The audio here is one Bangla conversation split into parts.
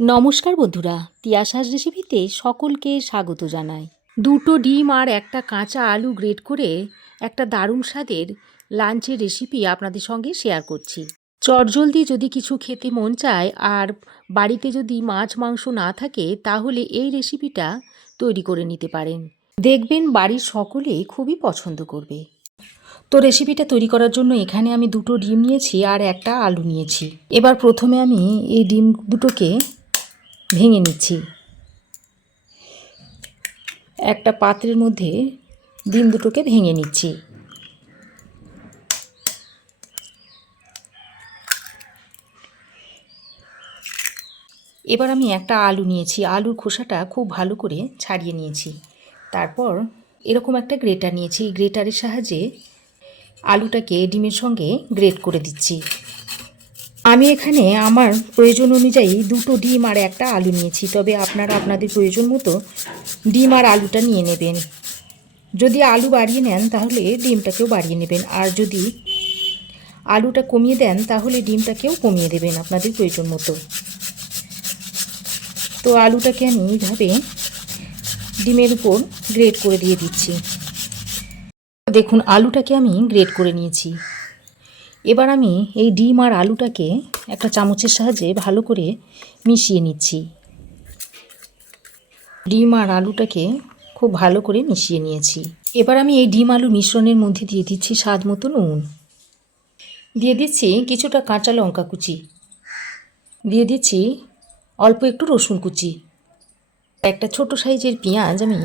নমস্কার বন্ধুরা, তিয়াসার রেসিপিতে সকলকে স্বাগত জানাই। দুটো ডিম আর একটা কাঁচা আলু গ্রেট করে একটা দারুণ স্বাদের লাঞ্চের রেসিপি আপনাদের সঙ্গে শেয়ার করছি। চটজলদি যদি কিছু খেতে মন চায় আর বাড়িতে যদি মাছ মাংস না থাকে তাহলে এই রেসিপিটা তৈরি করে নিতে পারেন। দেখবেন বাড়ির সকলেই খুবই পছন্দ করবে। তো রেসিপিটা তৈরি করার জন্য এখানে আমি দুটো ডিম নিয়েছি আর একটা আলু নিয়েছি। এবার প্রথমে আমি এই ডিম দুটোকে ভেঙে নিচ্ছি। একটা পাত্রের মধ্যে ডিম দুটোকে ভেঙে নিচ্ছি। এবার আমি একটা আলু নিয়েছি, আলুর খোসাটা খুব ভালো করে ছাড়িয়ে নিয়েছি। তারপর এরকম একটা গ্রেটার নিয়েছি, এই গ্রেটারের সাহায্যে আলুটাকে ডিমের সঙ্গে গ্রেট করে দিচ্ছি। আমি এখানে আমার প্রয়োজন অনুযায়ী দুটো ডিম আর একটা আলু নিয়েছি, তবে আপনারা আপনাদের প্রয়োজন মতো ডিম আর আলুটা নিয়ে নেবেন। যদি আলু বাড়িয়ে নেন তাহলে ডিমটাকেও বাড়িয়ে নেবেন, আর যদি আলুটা কমিয়ে দেন তাহলে ডিমটাকেও কমিয়ে দেবেন আপনাদের প্রয়োজন মতো। তো আলুটাকে আমি এইভাবে ডিমের উপর গ্রেট করে দিয়ে দিচ্ছি। দেখুন আলুটাকে আমি গ্রেট করে নিয়েছি। এবার আমি এই ডিম আর আলুটাকে একটা চামচের সাহায্যে ভালো করে মিশিয়ে নিচ্ছি। ডিম আর আলুটাকে খুব ভালো করে মিশিয়ে নিয়েছি। এবার আমি এই ডিম আলু মিশ্রণের মধ্যে দিয়ে দিচ্ছি স্বাদ মতো নুন, দিয়ে দিচ্ছি কিছুটা কাঁচা লঙ্কা কুচি, দিয়ে দিচ্ছি অল্প একটু রসুন কুচি, একটা ছোট সাইজের পেঁয়াজ আমি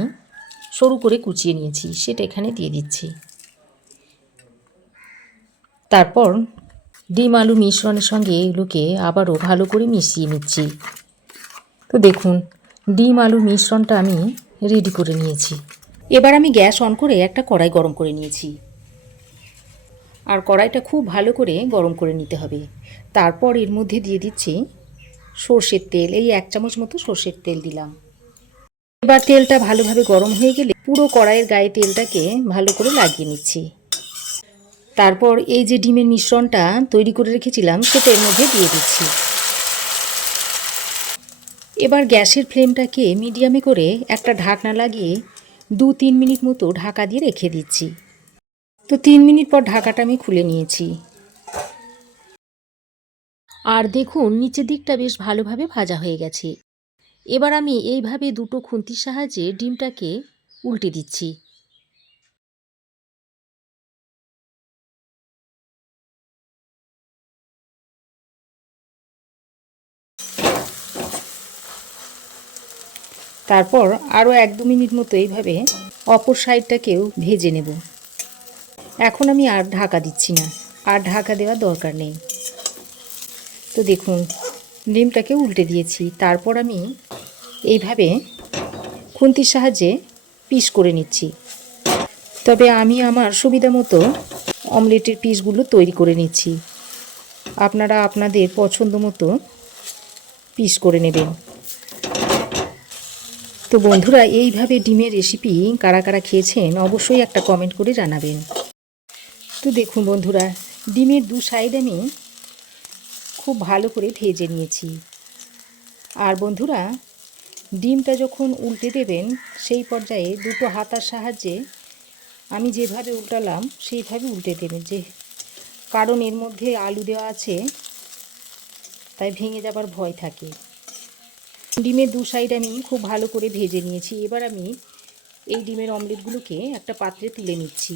সরু করে কুচিয়ে নিয়েছি, সেটা এখানে দিয়ে দিচ্ছি। তারপর ডিম আলু মিশ্রণের সঙ্গে এগুলোকে আবারও ভালো করে মিশিয়ে নিচ্ছি। তো দেখুন ডিম আলু মিশ্রণটা আমি রেডি করে নিয়েছি। এবার আমি গ্যাস অন করে একটা কড়াই গরম করে নিয়েছি, আর কড়াইটা খুব ভালো করে গরম করে নিতে হবে। তারপর এর মধ্যে দিয়ে দিচ্ছি সর্ষের তেল, এই 1 চামচ মতো সর্ষের তেল দিলাম। এবার তেলটা ভালোভাবে গরম হয়ে গেলে পুরো কড়াইয়ের গায়ে তেলটাকে ভালো করে লাগিয়ে নিচ্ছি। তারপর এই যে ডিমের মিশ্রণটা তৈরি করে রেখেছিলাম সেটা এর মধ্যে দিয়ে দিচ্ছি। এবার গ্যাসের ফ্লেমটাকে মিডিয়ামে করে একটা ঢাকনা লাগিয়ে 2-3 মিনিট মতো ঢাকা দিয়ে রেখে দিচ্ছি। তো 3 মিনিট পর ঢাকাটা আমি খুলে নিয়েছি, আর দেখুন নিচের দিকটা বেশ ভালোভাবে ভাজা হয়ে গেছে। এবার আমি এইভাবে দুটো খুন্তির সাহায্যে ডিমটাকে উল্টে দিচ্ছি। তারপর আরও 1-2 মিনিট মতো এইভাবে অপর সাইডটাকেও ভেজে নেব। এখন আমি আর ঢাকা দিচ্ছি না, আর ঢাকা দেওয়ার দরকার নেই। তো দেখুন ডিমটাকে উল্টে দিয়েছি। তারপর আমি এইভাবে খুন্তির সাহায্যে পিস করে নিচ্ছি। তবে আমি আমার সুবিধা মতো অমলেটের পিসগুলো তৈরি করে নিচ্ছি, আপনারা আপনাদের পছন্দ মতো পিস করে নেবেন। তো বন্ধুরা এইভাবে ডিমের রেসিপি কারা কারা খেয়েছেন অবশ্যই একটা কমেন্ট করে জানাবেন। তো দেখুন বন্ধুরা ডিমের দু সাইড আমি খুব ভালো করে ভেজে নিয়েছি। আর বন্ধুরা ডিমটা যখন উল্টে দেবেন সেই পর্যায়ে দুটো হাতার সাহায্যে আমি যেভাবে উল্টালাম সেইভাবে উল্টে দেবেন, যে কারণ এর মধ্যে আলু দেওয়া আছে তাই ভেঙে যাবার ভয় থাকে। ডিমের দু সাইড আমি খুব ভালো করে ভেজে নিয়েছি। এবার আমি এই ডিমের অমলেটগুলোকে একটা পাত্রে তুলে নিচ্ছি।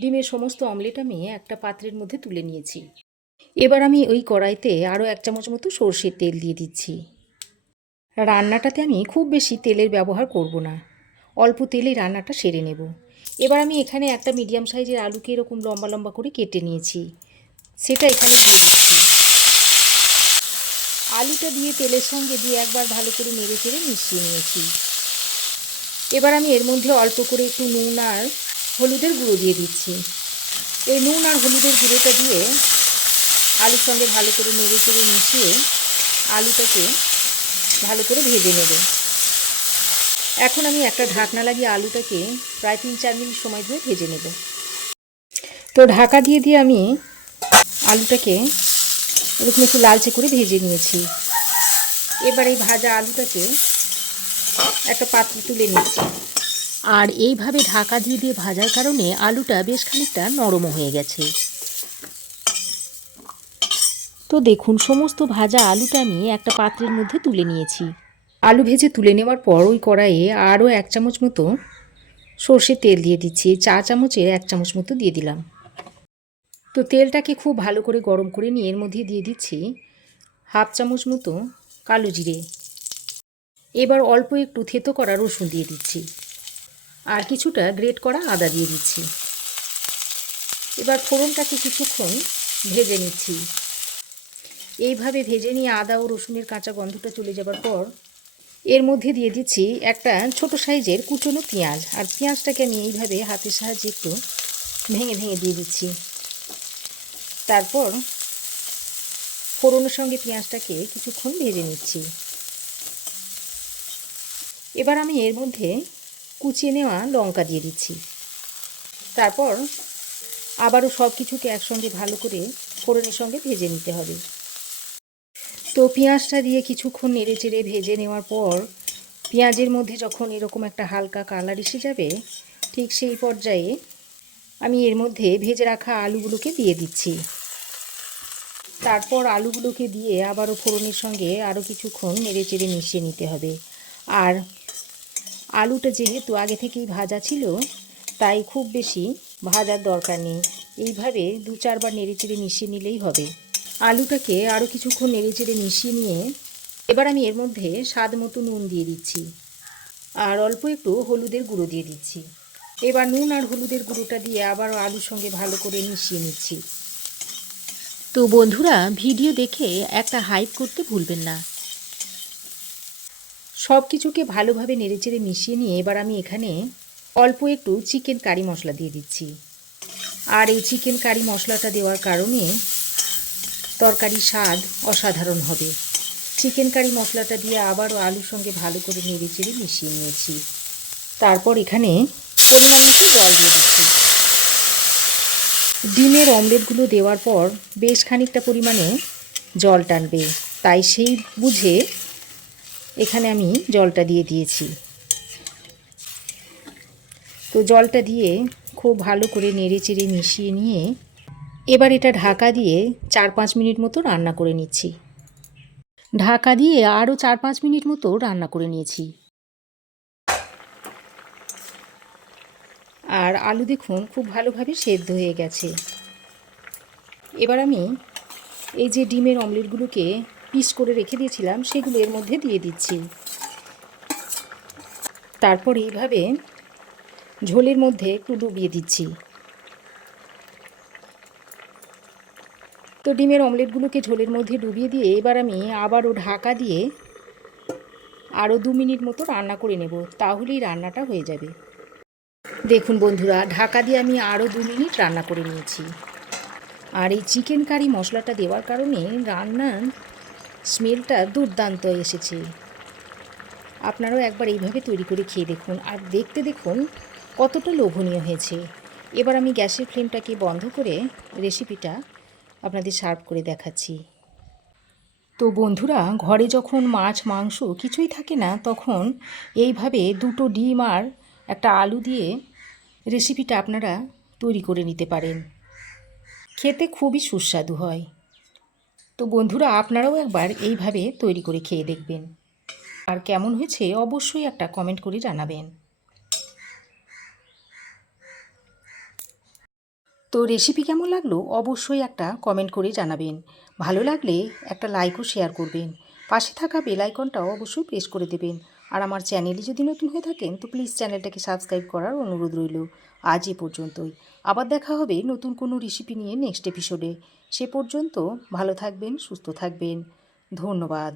ডিমের সমস্ত অমলেট আমি একটা পাত্রের মধ্যে তুলে নিয়েছি। এবার আমি ওই কড়াইতে আরও 1 চামচ মতো সর্ষের তেল দিয়ে দিচ্ছি। রান্নাটাতে আমি খুব বেশি তেলের ব্যবহার করব না, অল্প তেলেই রান্নাটা সেরে নেব। এবার আমি এখানে একটা মিডিয়াম সাইজের আলুকে এরকম লম্বা লম্বা করে কেটে নিয়েছি, সেটা এখানে দিয়ে দিচ্ছি। আলুটা দিয়ে তেলের সঙ্গে দিয়ে একবার ভালো করে নেড়ে চেড়ে মিশিয়ে নিয়েছি। এবার আমি এর মধ্যে অল্প করে একটু নুন আর হলুদের গুঁড়ো দিয়ে দিচ্ছি। এই নুন আর হলুদের গুঁড়োটা দিয়ে আলুর সঙ্গে ভালো করে নেড়ে চেড়ে মিশিয়ে আলুটাকে ভালো করে ভেজে নেব। এখন আমি একটা ঢাকনা লাগিয়ে আলুটাকে প্রায় 3-4 মিনিট সময় ধরে ভেজে নেব। তো ঢাকা দিয়ে দিয়ে আমি আলুটাকে এরকম একটু লালচে করে ভেজে নিয়েছি। এবার এই ভাজা আলুটাকে একটা পাত্রে তুলে নিচ্ছি। আর এইভাবে ঢাকা দিয়ে দিয়ে ভাজার কারণে আলুটা বেশ খানিকটা নরম হয়ে গেছে। তো দেখুন, সমস্ত ভাজা আলুটা আমি একটা পাত্রের মধ্যে তুলে নিয়েছি। আলু ভেজে তুলে নেওয়ার পর ওই কড়াইয়ে আরও 1 চামচ মতো সর্ষের তেল দিয়ে দিচ্ছি। চা চামচে 1 চামচ মতো দিয়ে দিলাম। তো তেলটাকে খুব ভালো করে গরম করে নিয়ে এর মধ্যে দিয়ে দিচ্ছি 1/2 চামচ মতো কালো জিরে। এবার অল্প একটু থেতো করা রসুন দিয়ে দিচ্ছি আর কিছুটা গ্রেট করা আদা দিয়ে দিচ্ছি। এবার ফোড়নটাকে কিছুক্ষণ ভেজে নিচ্ছি। এইভাবে ভেজে নিয়ে আদা ও রসুনের কাঁচা গন্ধটা চলে যাবার পর এর মধ্যে দিয়ে দিচ্ছি একটা ছোট সাইজের কুচনো পেঁয়াজ। আর পেঁয়াজটাকে আমি এইভাবে হাতের সাহায্যে একটু ভেঙে ভেঙে দিয়ে দিচ্ছি। তারপর ফোড়নের সঙ্গে পেঁয়াজটাকে কিছুক্ষণ ভেজে নিচ্ছি। এবার আমি এর মধ্যে কুচিয়ে নেওয়া লঙ্কা দিয়ে দিচ্ছি। তারপর আবারও সব কিছুকে একসঙ্গে ভালো করে ফোড়নের সঙ্গে ভেজে নিতে হবে। তো পেঁয়াজটা দিয়ে কিছুক্ষণ নেড়ে চেড়ে ভেজে নেওয়ার পর পেঁয়াজের মধ্যে যখন এরকম একটা হালকা কালার এসে যাবে, ঠিক সেই পর্যায়ে আমি এর মধ্যে ভেজে রাখা আলুগুলোকে দিয়ে দিচ্ছি। তারপর আলুগুলোকে দিয়ে আবারও ফোড়নের সঙ্গে আরও কিছুক্ষণ নেড়ে চেড়ে মিশিয়ে নিতে হবে। আর আলুটা যেহেতু আগে থেকেই ভাজা ছিল, তাই খুব বেশি ভাজার দরকার নেই। এইভাবে 2-4 বার নেড়ে চেড়ে মিশিয়ে নিলেই হবে। আলুটাকে আরও কিছুক্ষণ নেড়ে চেড়ে মিশিয়ে নিয়ে এবার আমি এর মধ্যে স্বাদ মতো নুন দিয়ে দিচ্ছি আর অল্প একটু হলুদের গুঁড়ো দিয়ে দিচ্ছি। এবার নুন আর হলুদের গুঁড়োটা দিয়ে আবারও আলুর সঙ্গে ভালো করে মিশিয়ে নিচ্ছি। তো বন্ধুরা, ভিডিও দেখে একটা হাইপ করতে ভুলবেন না। সব কিছুকে ভালোভাবে নেড়েচেড়ে মিশিয়ে নিয়ে এবার আমি এখানে অল্প একটু চিকেন কারি মশলা দিয়ে দিচ্ছি। আর এই চিকেন কারি মশলাটা দেওয়ার কারণে তরকারির স্বাদ অসাধারণ হবে। চিকেন কারি মশলাটা দিয়ে আবারও আলুর সঙ্গে ভালো করে নেড়েচেড়ে মিশিয়ে নিয়েছি। তারপর এখানে পরিমাণ মতো জল দিয়ে দিচ্ছি। ডিমের অমলেটগুলো দেওয়ার পর বেশ খানিকটা পরিমাণে জল টানবে, তাই সেই বুঝে এখানে আমি জলটা দিয়ে দিয়েছি। তো জলটা দিয়ে খুব ভালো করে নেড়ে চেড়ে মিশিয়ে নিয়ে এবার এটা ঢাকা দিয়ে 4-5 মিনিট মতো রান্না করে নিচ্ছি। ঢাকা দিয়ে আরও 4-5 মিনিট মতো রান্না করে নিয়েছি। আর আলু দেখুন খুব ভালোভাবে সেদ্ধ হয়ে গেছে। এবার আমি এই যে ডিমের অমলেটগুলোকে পিস করে রেখে দিয়েছিলাম সেগুলো এর মধ্যে দিয়ে দিচ্ছি। তারপর এইভাবে ঝোলের মধ্যে একটু ডুবিয়ে দিচ্ছি। তো ডিমের অমলেটগুলোকে ঝোলের মধ্যে ডুবিয়ে দিয়ে এবার আমি আবারও ঢাকা দিয়ে আরও 2 মিনিট মতো রান্না করে নেব, তাহলেই রান্নাটা হয়ে যাবে। দেখুন বন্ধুরা, ঢাকা দিয়ে আমি আরও 2 মিনিট রান্না করে নিয়েছি। আর এই চিকেন কারি মশলাটা দেওয়ার কারণে রান্নার স্মেলটা দুর্দান্ত এসেছে। আপনারাও একবার এইভাবে তৈরি করে খেয়ে দেখুন আর দেখতে দেখুন কতটা লোভনীয় হয়েছে। এবার আমি গ্যাসের ফ্লেমটাকে বন্ধ করে রেসিপিটা আপনাদের সার্ভ করে দেখাচ্ছি। তো বন্ধুরা, ঘরে যখন মাছ মাংস কিছুই থাকে না, তখন এইভাবে 2টো ডিম আর একটা আলু দিয়ে রেসিপিটা আপনারা তৈরি করে নিতে পারেন। খেতে খুবই সুস্বাদু হয়। তো বন্ধুরা, আপনারাও একবার এইভাবে তৈরি করে খেয়ে দেখবেন আর কেমন হয়েছে অবশ্যই একটা কমেন্ট করে জানাবেন। তো রেসিপি কেমন লাগলো অবশ্যই একটা কমেন্ট করে জানাবেন। ভালো লাগলে একটা লাইক ও শেয়ার করবেন। পাশে থাকা বেল আইকনটাও অবশ্যই প্রেস করে দেবেন। আর আমার চ্যানেলে যদি নতুন হয়ে থাকেন তো প্লিজ চ্যানেলটাকে সাবস্ক্রাইব করার অনুরোধ রইল। আজ এ পর্যন্তই। আবার দেখা হবে নতুন কোনো রেসিপি নিয়ে নেক্সট এপিসোডে। সে পর্যন্ত ভালো থাকবেন, সুস্থ থাকবেন। ধন্যবাদ।